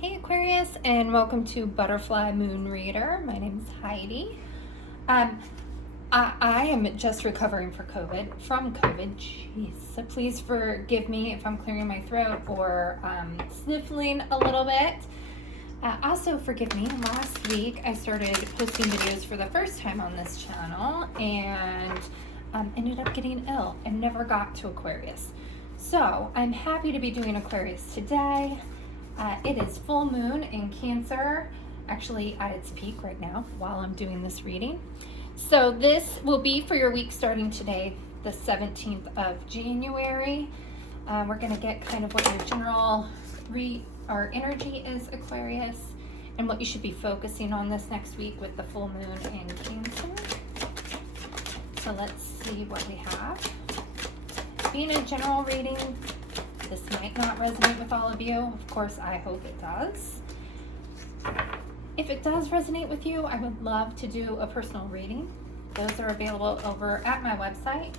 Hey Aquarius, and welcome to Butterfly Moon Reader. My name is Heidi. I am just recovering from COVID. Jeez. So please forgive me if I'm clearing my throat or sniffling a little bit. Also forgive me, last week I started posting videos for the first time on this channel and ended up getting ill and never got to Aquarius. So I'm happy to be doing Aquarius today. It is full moon in Cancer, actually at its peak right now while I'm doing this reading. So this will be for your week starting today, the 17th of January. We're going to get kind of what your general energy is, Aquarius, and what you should be focusing on this next week with the full moon in Cancer. So let's see what we have. Being a general reading, this might not resonate with all of you. Of course, I hope it does. If it does resonate with you, I would love to do a personal reading. Those are available over at my website.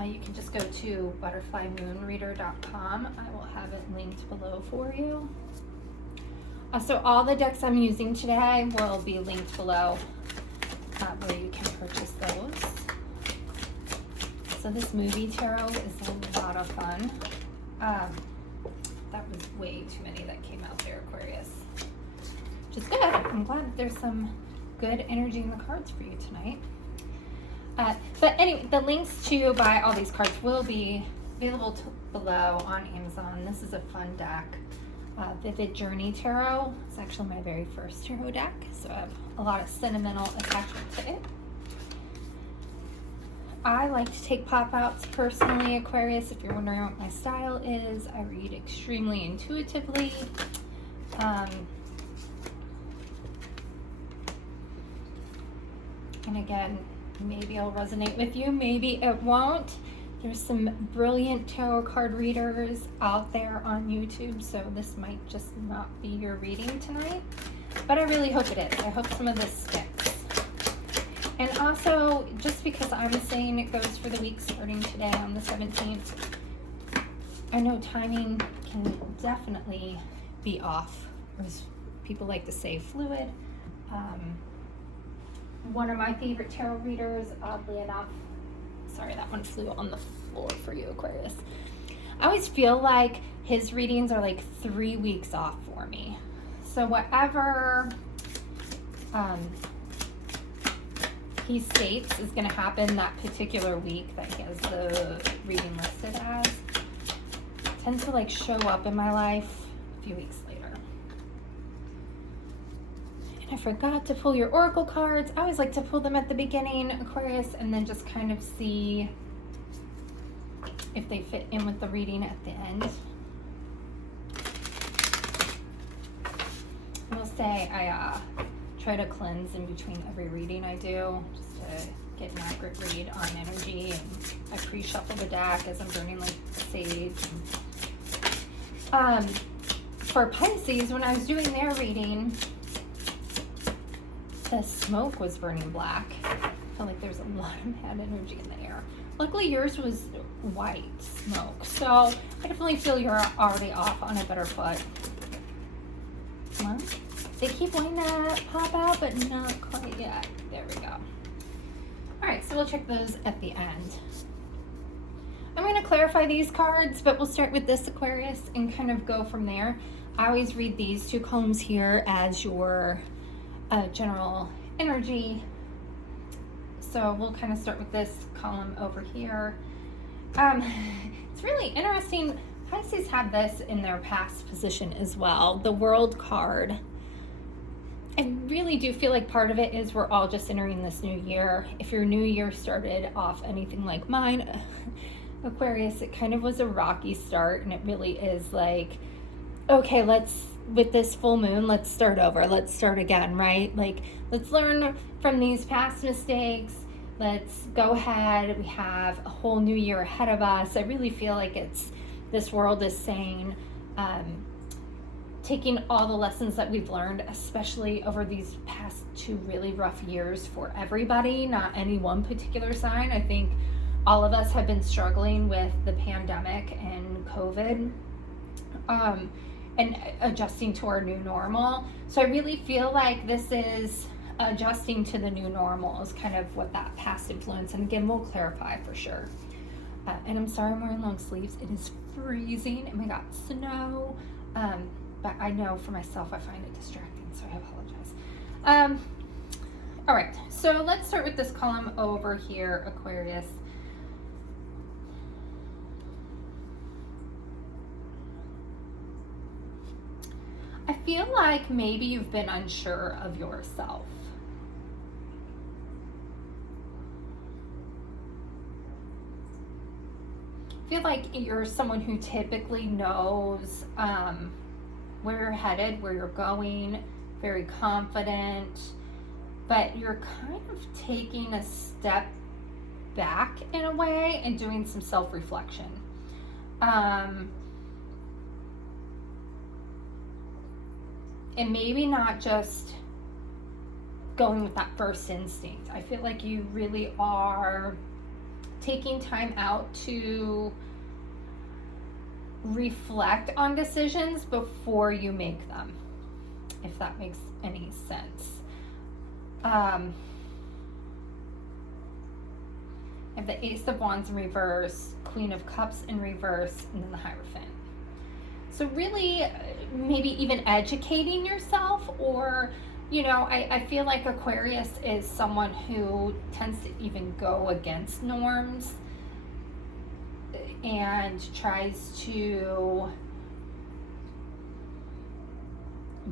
You can just go to butterflymoonreader.com. I will have it linked below for you. So all the decks I'm using today will be linked below where you can purchase those. So this movie tarot is a lot of fun. That was way too many that came out there, Aquarius. Which is good. I'm glad that there's some good energy in the cards for you tonight. But anyway, the links to buy all these cards will be available below on Amazon. This is a fun deck. Vivid Journey Tarot. It's actually my very first tarot deck, so I have a lot of sentimental attachment to it. I like to take pop-outs personally, Aquarius. If you're wondering what my style is, I read extremely intuitively. And again, maybe it'll resonate with you, maybe it won't. There's some brilliant tarot card readers out there on YouTube, so this might just not be your reading tonight. But I really hope it is. I hope some of this sticks. And also, just because I'm saying it goes for the week starting today on the 17th, I know timing can definitely be off, or as people like to say, fluid. One of my favorite tarot readers, oddly enough, sorry, that one flew on the floor for you, Aquarius. I always feel like his readings are like 3 weeks off for me. So whatever he states is going to happen that particular week that he has the reading listed as tends to like show up in my life a few weeks later. And I forgot to pull your oracle cards. I always like to pull them at the beginning, Aquarius, and then just kind of see if they fit in with the reading at the end. I will say I try to cleanse in between every reading I do, just to get an accurate read on energy. And I pre-shuffle the deck as I'm burning like sage. And, for Pisces, when I was doing their reading, the smoke was burning black. I felt like there's a lot of bad energy in the air. Luckily, yours was white smoke, so I definitely feel you're already off on a better foot. Come on. They keep wanting to pop out, but not quite yet. There we go. All right, so we'll check those at the end. I'm going to clarify these cards, but we'll start with this, Aquarius, and kind of go from there. I always read these two columns here as your general energy. So we'll kind of start with this column over here. It's really interesting. Pisces had this in their past position as well, the World card. I really do feel like part of it is we're all just entering this new year. If your new year started off anything like mine, Aquarius, it kind of was a rocky start, and it really is like, okay, with this full moon, let's start over. Let's start again, right? Like, let's learn from these past mistakes. Let's go ahead. We have a whole new year ahead of us. I really feel like this world is saying, taking all the lessons that we've learned, especially over these past 2 really rough years for everybody, not any one particular sign. I think all of us have been struggling with the pandemic and COVID. and adjusting to our new normal. So I really feel like this is adjusting to the new normal is kind of what that past influence, and again, we'll clarify for sure. And I'm sorry I'm wearing long sleeves. It is freezing and we got snow. But I know for myself I find it distracting, so I apologize. All right, so let's start with this column over here, Aquarius. I feel like maybe you've been unsure of yourself. I feel like you're someone who typically knows where you're headed, where you're going, very confident, but you're kind of taking a step back in a way and doing some self-reflection. And maybe not just going with that first instinct. I feel like you really are taking time out to reflect on decisions before you make them, if that makes any sense. I have the Ace of Wands in reverse, Queen of Cups in reverse, and then the Hierophant. So really, maybe even educating yourself, or, you know, I feel like Aquarius is someone who tends to even go against norms and tries to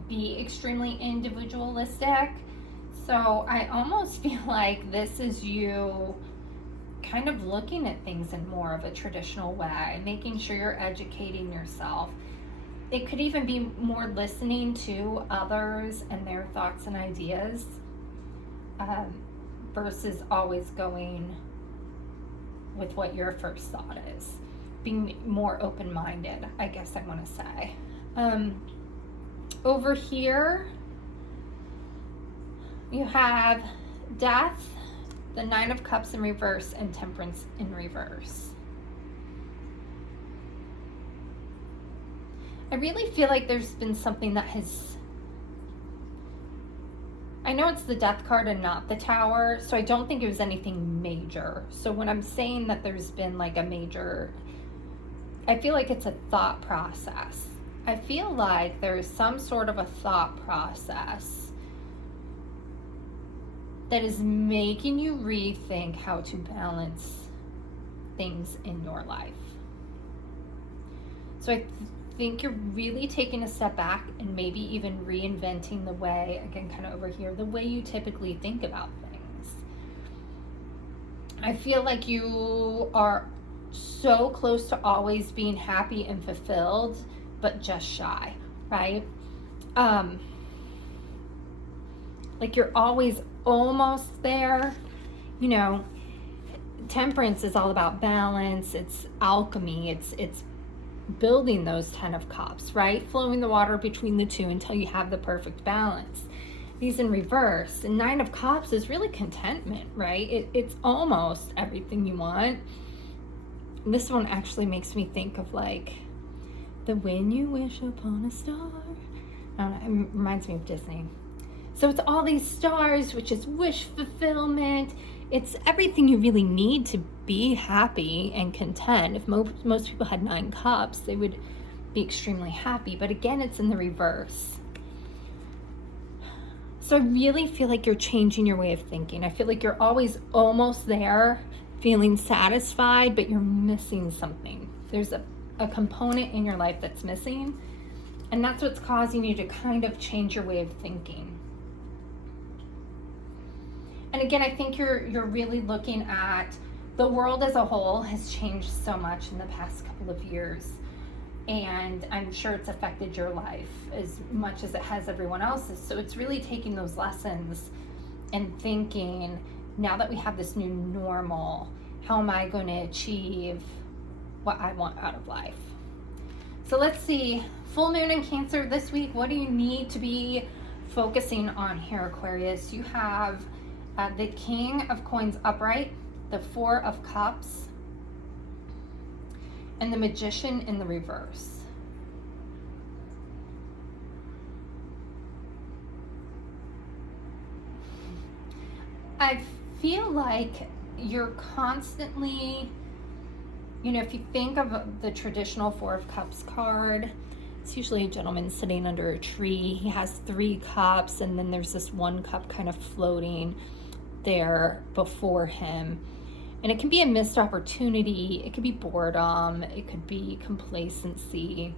be extremely individualistic. So I almost feel like this is you kind of looking at things in more of a traditional way, making sure you're educating yourself. It could even be more listening to others and their thoughts and ideas versus always going with what your first thought is. Being more open-minded, I guess I want to say. Over here, you have Death, the Nine of Cups in reverse, and Temperance in reverse. I really feel like there's been something that has, I know it's the Death card and not the Tower, so I don't think it was anything major. So when I'm saying that there's been like a major, I feel like it's a thought process. I feel like there's some sort of a thought process that is making you rethink how to balance things in your life. So I think you're really taking a step back and maybe even reinventing the way, again, kind of over here, the way you typically think about things. I feel like you are so close to always being happy and fulfilled, but just shy, right? Like you're always almost there. You know, Temperance is all about balance, it's alchemy, it's building those 10 of Cups, right? Flowing the water between the two until you have the perfect balance. These in reverse, and Nine of Cups is really contentment, right? It's almost everything you want. This one actually makes me think of like the When You Wish Upon a Star. I don't know, it reminds me of Disney. So it's all these stars, which is wish fulfillment. It's everything you really need to be happy and content. If most people had 9 cups, they would be extremely happy. But again, it's in the reverse. So I really feel like you're changing your way of thinking. I feel like you're always almost there, feeling satisfied, but you're missing something. There's a component in your life that's missing, and that's what's causing you to kind of change your way of thinking. And again, I think you're really looking at the world as a whole has changed so much in the past couple of years, and I'm sure it's affected your life as much as it has everyone else's. So it's really taking those lessons and thinking, now that we have this new normal, how am I going to achieve what I want out of life? So let's see, full moon in Cancer this week. What do you need to be focusing on here, Aquarius? You have the King of Coins upright, the Four of Cups, and the Magician in the reverse. I feel like you're constantly, if you think of the traditional Four of Cups card, it's usually a gentleman sitting under a tree. He has 3 cups, and then there's this 1 cup kind of floating there before him. And it can be a missed opportunity. It could be boredom. It could be complacency.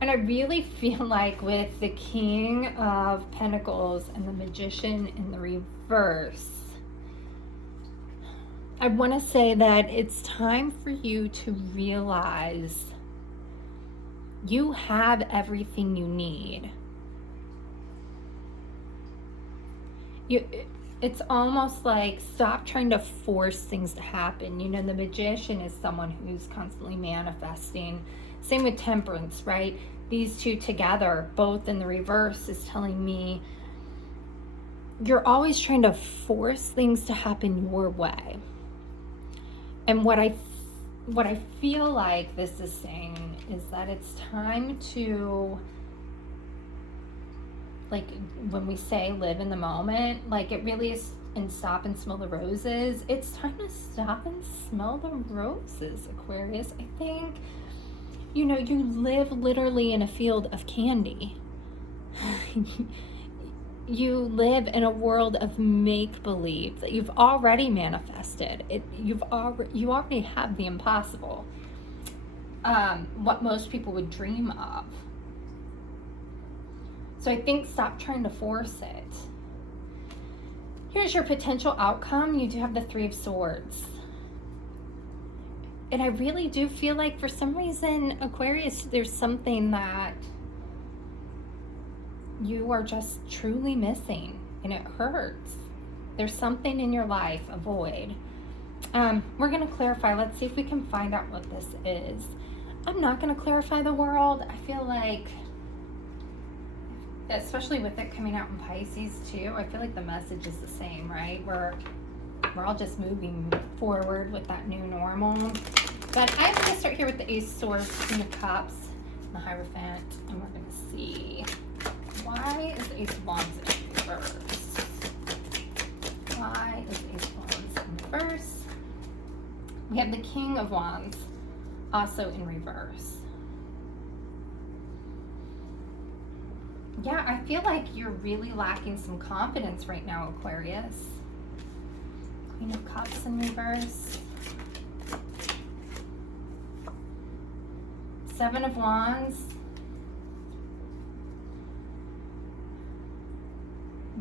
And I really feel like with the King of Pentacles and the Magician in the reverse, I want to say that it's time for you to realize you have everything you need. It's almost like stop trying to force things to happen. The Magician is someone who's constantly manifesting. Same with Temperance, right? These two together, both in the reverse, is telling me you're always trying to force things to happen your way. And what I feel like this is saying is that it's time to, like when we say live in the moment, like it really is, and stop and smell the roses. It's time to stop and smell the roses, Aquarius. I think, you live literally in a field of candy. You live in a world of make-believe that you've already manifested. You already have the impossible. What most people would dream of. So I think stop trying to force it. Here's your potential outcome. You do have the 3 of Swords. And I really do feel like for some reason, Aquarius, there's something that you are just truly missing, and it hurts. There's something in your life, a void. We're going to clarify. Let's see if we can find out what this is. I'm not going to clarify the world. I feel like, especially with it coming out in Pisces too, I feel like the message is the same, right? We're all just moving forward with that new normal. But I'm going to start here with the Ace of Swords, Queen of Cups, and the Hierophant, and we're going to see, why is the Ace of Wands in reverse? Why is the Ace of Wands in reverse? We have the King of Wands also in reverse. Yeah, I feel like you're really lacking some confidence right now, Aquarius. Queen of Cups in reverse. 7 of Wands.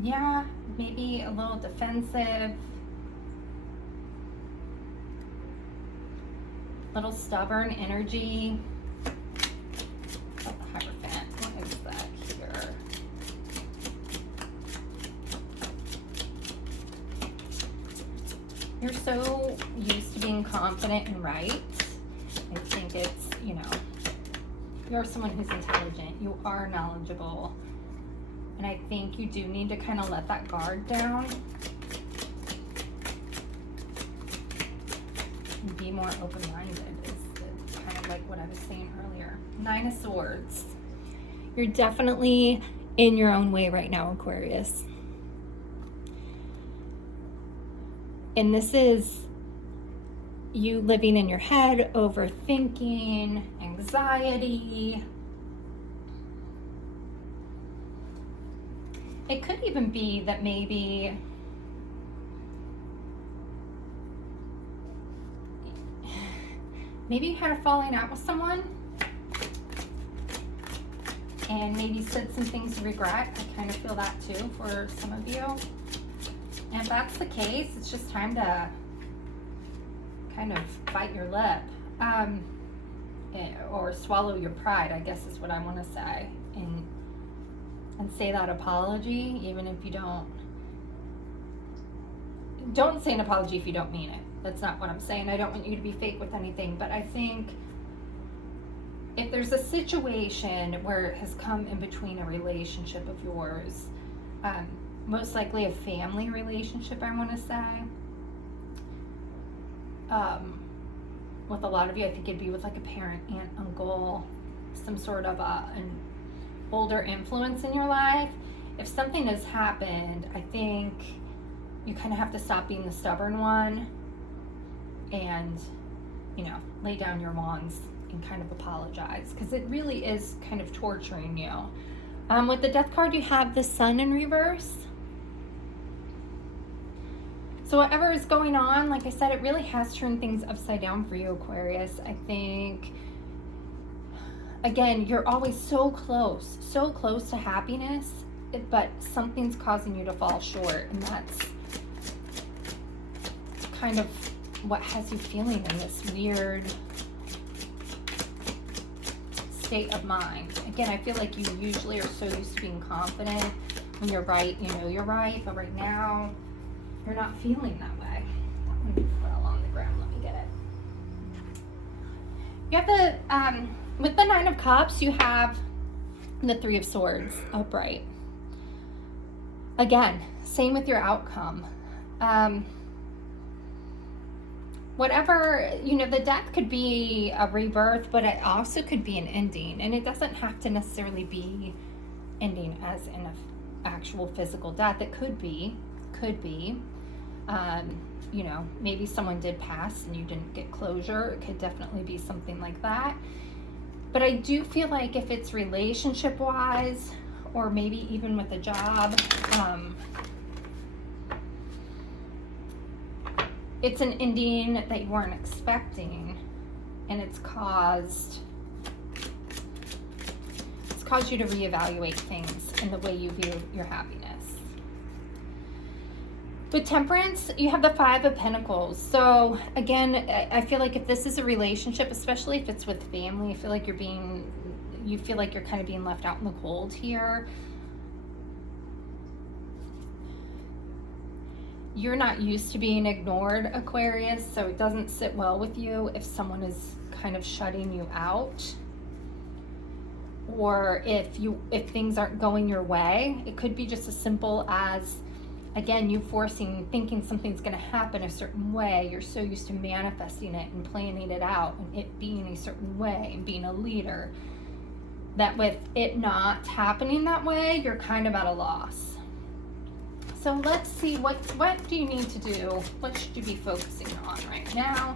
Yeah, maybe a little defensive. Little stubborn energy. Oh, the Hierophant. What is that here? You're so used to being confident and right. I think it's, you're someone who's intelligent. You are knowledgeable. And I think you do need to kind of let that guard down. And be more open-minded is kind of like what I was saying earlier. 9 of Swords. You're definitely in your own way right now, Aquarius. And this is you living in your head, overthinking, anxiety. It could even be that maybe you had a falling out with someone and maybe said some things you regret. I kind of feel that too for some of you. And if that's the case, it's just time to kind of bite your lip, or swallow your pride, I guess is what I want to say, and say that apology, even if you don't say an apology if you don't mean it. That's not what I'm saying. I don't want you to be fake with anything, but I think if there's a situation where it has come in between a relationship of yours, most likely a family relationship, I want to say, with a lot of you, I think it'd be with like a parent, aunt, uncle, some sort of an older influence in your life. if something has happened, I think you kind of have to stop being the stubborn one and, you know, lay down your wands and kind of apologize, because it really is kind of torturing you. With the Death card, you have the Sun in reverse. So whatever is going on, like I said, it really has turned things upside down for you, Aquarius. I think, again, you're always so close to happiness, but something's causing you to fall short, and that's kind of what has you feeling in this weird state of mind. Again, I feel like you usually are so used to being confident. When you're right, you know you're right, but right now, you're not feeling that way. That one fell on the ground. Let me get it. You have the, with the Nine of Cups, you have the Three of Swords upright. Again, same with your outcome. Whatever, you know, the death could be a rebirth, but it also could be an ending. And it doesn't have to necessarily be ending as in an actual physical death. It could be. You know, maybe someone did pass and you didn't get closure. It could definitely be something like that. But I do feel like if it's relationship wise, or maybe even with a job, it's an ending that you weren't expecting, and it's caused you to reevaluate things and the way you view your happiness. With Temperance, you have the Five of Pentacles. So again, I feel like if this is a relationship, especially if it's with family, I feel like you feel like you're kind of being left out in the cold here. You're not used to being ignored, Aquarius, so it doesn't sit well with you if someone is kind of shutting you out. Or if things aren't going your way. It could be just as simple as, again, you thinking something's going to happen a certain way. You're so used to manifesting it and planning it out and it being a certain way and being a leader, that with it not happening that way, you're kind of at a loss. So let's see, what do you need to do? What should you be focusing on right now?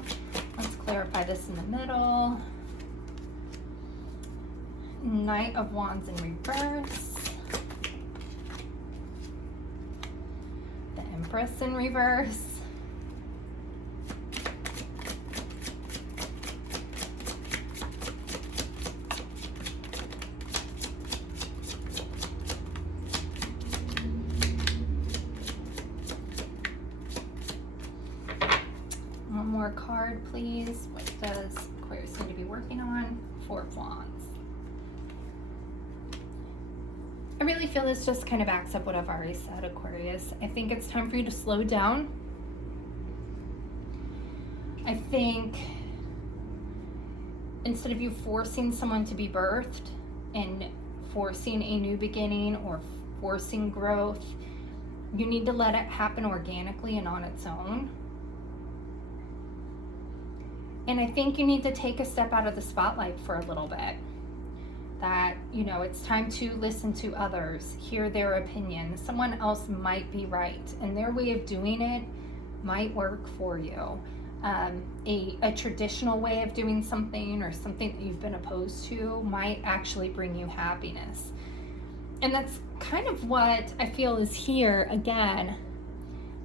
Let's clarify this in the middle. Knight of Wands in reverse. The Empress in reverse. One more card, please. What does Aquarius need to be working on? Four of Wands. I really feel this just kind of backs up what I've already said, Aquarius. I think it's time for you to slow down. I think instead of you forcing someone to be birthed and forcing a new beginning or forcing growth, you need to let it happen organically and on its own. And I think you need to take a step out of the spotlight for a little bit. That, you know, it's time to listen to others, hear their opinion. Someone else might be right, and their way of doing it might work for you. A traditional way of doing something or something that you've been opposed to might actually bring you happiness. And that's kind of what I feel is here again.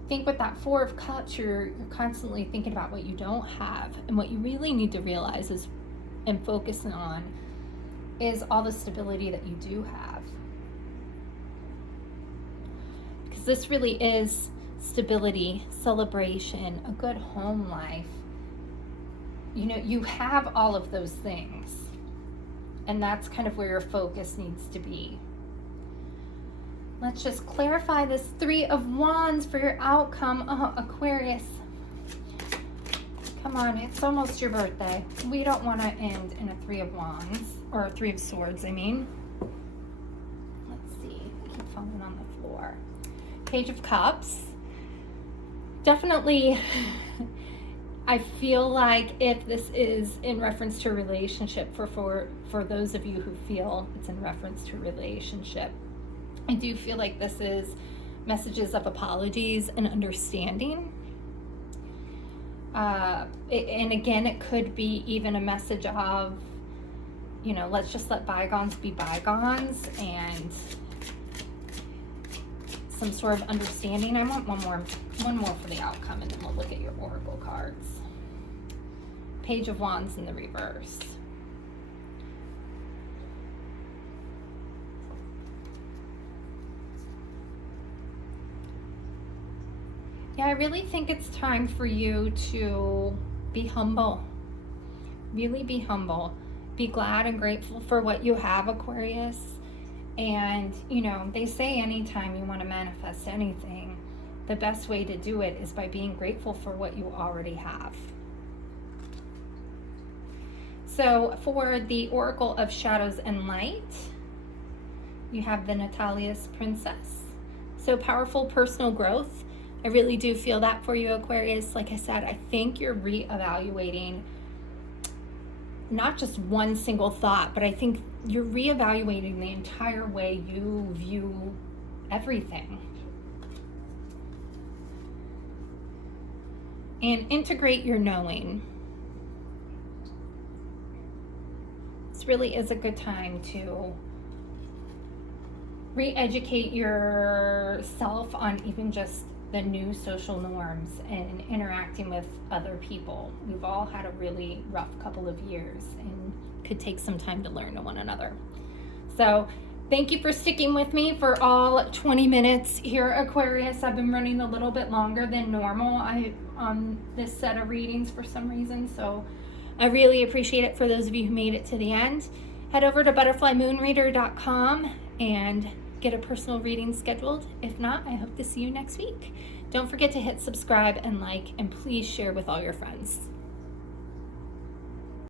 I think with that Four of Cups, you're constantly thinking about what you don't have, and what you really need to realize is and focus on is all the stability that you do have. Because this really is stability, celebration, a good home life. You know, you have all of those things. And that's kind of where your focus needs to be. Let's just clarify this Three of Wands for your outcome. Oh, Aquarius. Come on, it's almost your birthday. We don't want to end in a Three of Wands, or a Three of Swords, I mean. Let's see, I keep falling on the floor. Page of Cups. Definitely, I feel like if this is in reference to a relationship, for those of you who feel it's in reference to a relationship, I do feel like this is messages of apologies and understanding. And again, it could be even a message of, you know, let's just let bygones be bygones, and some sort of understanding. I want one more for the outcome, and then we'll look at your oracle cards. Page of Wands in the reverse. Yeah, I really think it's time for you to be humble. Really be humble. Be glad and grateful for what you have, Aquarius. And, you know, they say anytime you want to manifest anything, the best way to do it is by being grateful for what you already have. So for the Oracle of Shadows and Light, you have the Natalia's Princess. So powerful personal growth. I really do feel that for you, Aquarius. Like I said, I think you're reevaluating not just one single thought, but I think you're reevaluating the entire way you view everything. And integrate your knowing. This really is a good time to re-educate yourself on even just the new social norms and interacting with other people. We've all had a really rough couple of years and could take some time to learn to one another. So thank you for sticking with me for all 20 minutes here, Aquarius. I've been running a little bit longer than normal on this set of readings for some reason, so I really appreciate it for those of you who made it to the end. Head over to butterflymoonreader.com and get a personal reading scheduled. If not, I hope to see you next week. Don't forget to hit subscribe and like, and please share with all your friends.